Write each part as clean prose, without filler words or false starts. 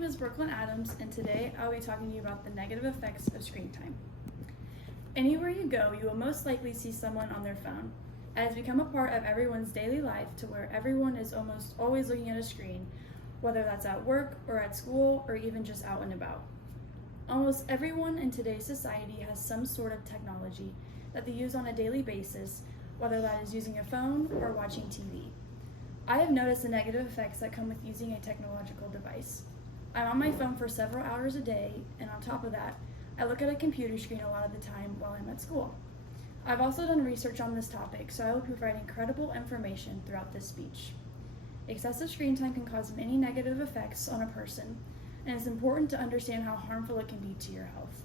name is Brooklyn Adams, and today I'll be talking to you about the negative effects of screen time. Anywhere you go, you will most likely see someone on their phone. It has become a part of everyone's daily life to where everyone is almost always looking at a screen, whether that's at work or at school or even just out and about. Almost everyone in today's society has some sort of technology that they use on a daily basis, whether that is using a phone or watching TV. I have noticed the negative effects that come with using a technological device. I'm on my phone for several hours a day, and on top of that, I look at a computer screen a lot of the time while I'm at school. I've also done research on this topic, so I will be providing credible information throughout this speech. Excessive screen time can cause many negative effects on a person, and it's important to understand how harmful it can be to your health.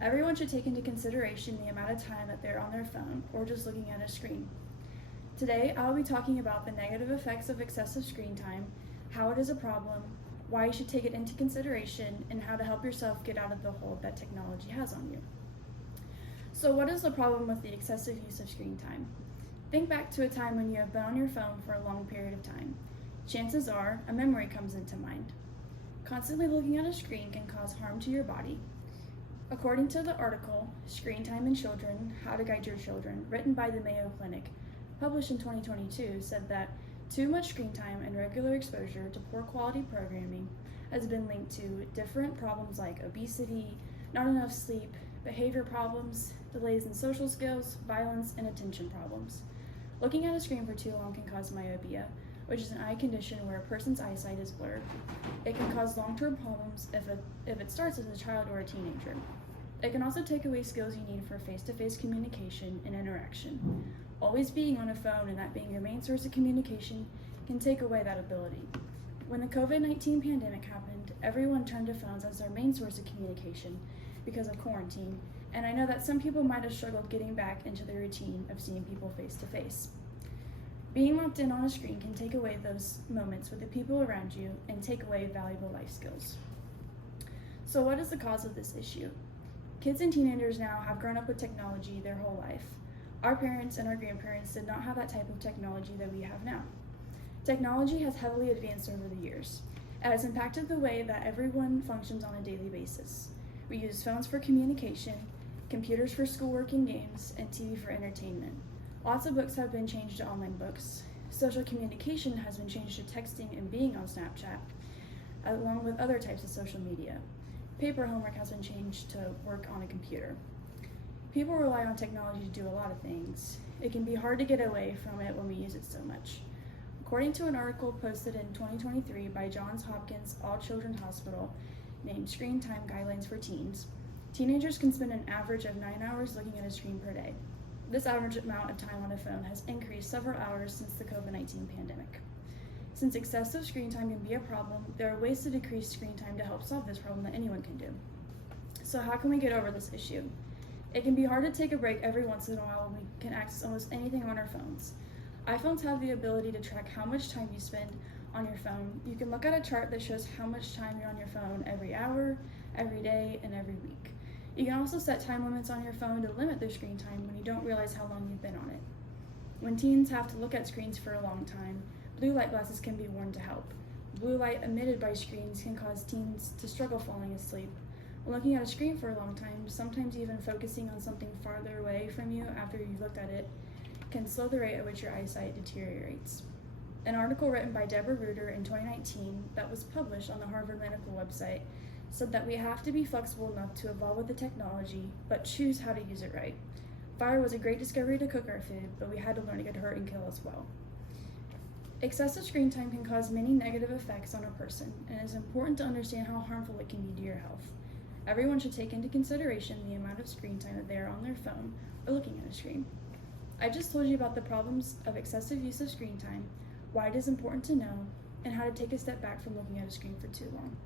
Everyone should take into consideration the amount of time that they're on their phone or just looking at a screen. Today, I'll be talking about the negative effects of excessive screen time, how it is a problem, why you should take it into consideration, and how to help yourself get out of the hold that technology has on you. So what is the problem with the excessive use of screen time? Think back to a time when you have been on your phone for a long period of time. Chances are, a memory comes into mind. Constantly looking at a screen can cause harm to your body. According to the article, Screen Time in Children, How to Guide Your Children, written by the Mayo Clinic, published in 2022, said that too much screen time and regular exposure to poor quality programming has been linked to different problems like obesity, not enough sleep, behavior problems, delays in social skills, violence, and attention problems. Looking at a screen for too long can cause myopia, which is an eye condition where a person's eyesight is blurred. It can cause long-term problems if it starts as a child or a teenager. It can also take away skills you need for face-to-face communication and interaction. Always being on a phone and that being your main source of communication can take away that ability. When the COVID-19 pandemic happened, everyone turned to phones as their main source of communication because of quarantine, and I know that some people might have struggled getting back into the routine of seeing people face-to-face. Being locked in on a screen can take away those moments with the people around you and take away valuable life skills. So what is the cause of this issue? Kids and teenagers now have grown up with technology their whole life. Our parents and our grandparents did not have that type of technology that we have now. Technology has heavily advanced over the years. It has impacted the way that everyone functions on a daily basis. We use phones for communication, computers for schoolwork and games, and TV for entertainment. Lots of books have been changed to online books. Social communication has been changed to texting and being on Snapchat, along with other types of social media. Paper homework has been changed to work on a computer. People rely on technology to do a lot of things. It can be hard to get away from it when we use it so much. According to an article posted in 2023 by Johns Hopkins All Children's Hospital named Screen Time Guidelines for Teens, teenagers can spend an average of 9 hours looking at a screen per day. This average amount of time on a phone has increased several hours since the COVID-19 pandemic. Since excessive screen time can be a problem, there are ways to decrease screen time to help solve this problem that anyone can do. So how can we get over this issue? It can be hard to take a break every once in a while when we can access almost anything on our phones. iPhones have the ability to track how much time you spend on your phone. You can look at a chart that shows how much time you're on your phone every hour, every day, and every week. You can also set time limits on your phone to limit their screen time when you don't realize how long you've been on it. When teens have to look at screens for a long time, blue light glasses can be worn to help. Blue light emitted by screens can cause teens to struggle falling asleep. When looking at a screen for a long time, sometimes even focusing on something farther away from you after you've looked at it, can slow the rate at which your eyesight deteriorates. An article written by Deborah Reuter in 2019 that was published on the Harvard Medical website said that we have to be flexible enough to evolve with the technology, but choose how to use it right. Fire was a great discovery to cook our food, but we had to learn it could hurt and kill as well. Excessive screen time can cause many negative effects on a person, and it is important to understand how harmful it can be to your health. Everyone should take into consideration the amount of screen time that they are on their phone or looking at a screen. I just told you about the problems of excessive use of screen time, why it is important to know, and how to take a step back from looking at a screen for too long.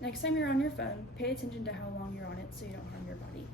Next time you're on your phone, pay attention to how long you're on it so you don't harm your body.